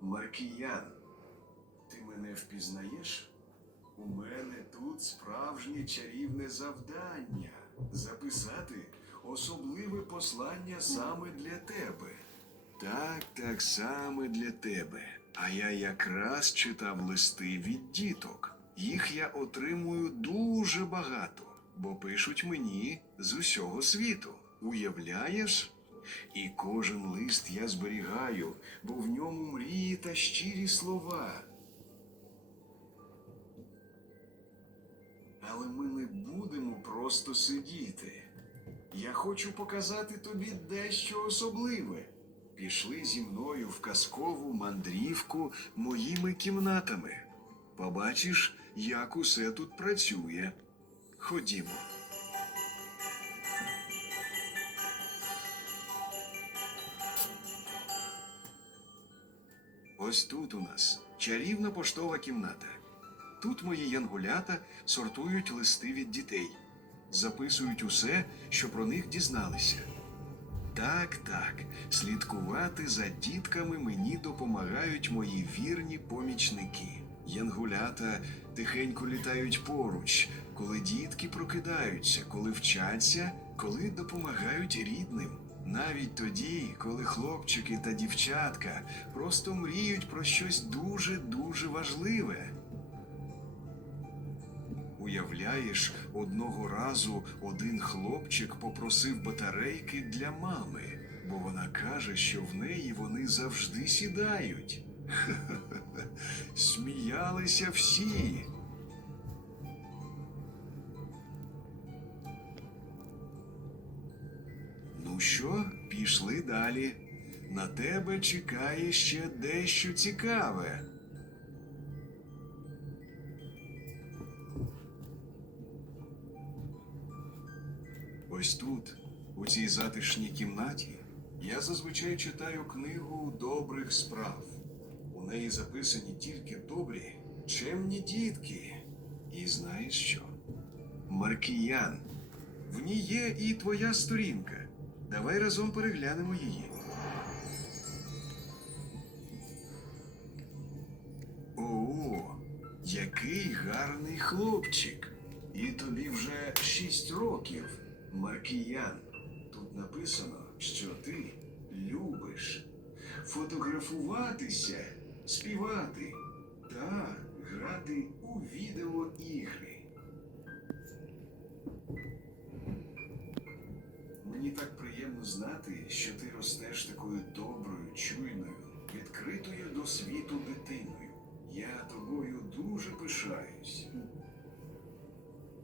Маркіян, ти мене впізнаєш? У мене тут справжнє чарівне завдання записати особливе послання саме для тебе. Так, так саме для тебе. А я якраз читав листи від діток. Їх я отримую дуже багато, бо пишуть мені з усього світу. Уявляєш? І кожен лист я зберігаю, бо в ньому мрії та щирі слова. Але ми не будемо просто сидіти. Я хочу показати тобі дещо особливе. Пішли зі мною в казкову мандрівку моїми кімнатами. Побачиш, як усе тут працює. Ходімо. Ось тут у нас чарівна поштова кімната. Тут мої янгулята сортують листи від дітей, записують усе, що про них дізналися. Так, так, слідкувати за дітками мені допомагають мої вірні помічники. Янгулята тихенько літають поруч, коли дітки прокидаються, коли вчаться, коли допомагають рідним. Навіть тоді, коли хлопчики та дівчатка просто мріють про щось дуже-дуже важливе. Уявляєш, одного разу один хлопчик попросив батарейки для мами, бо вона каже, що в неї вони завжди сідають. Сміялися всі. Що, пішли далі. На тебе чекає ще дещо цікаве. Ось тут, у цій затишній кімнаті, я зазвичай читаю книгу добрих справ. У неї записані тільки добрі, чемні дітки. І знаєш що? Маркіян. В ній є і твоя сторінка. Давай разом переглянемо її. О, який гарний хлопчик. І тобі вже шість років, Маркіян. Тут написано, що ти любиш фотографуватися, співати та грати у відеоігри. Приємно знати, що ти ростеш такою доброю, чуйною, відкритою до світу дитиною. Я тобою дуже пишаюсь.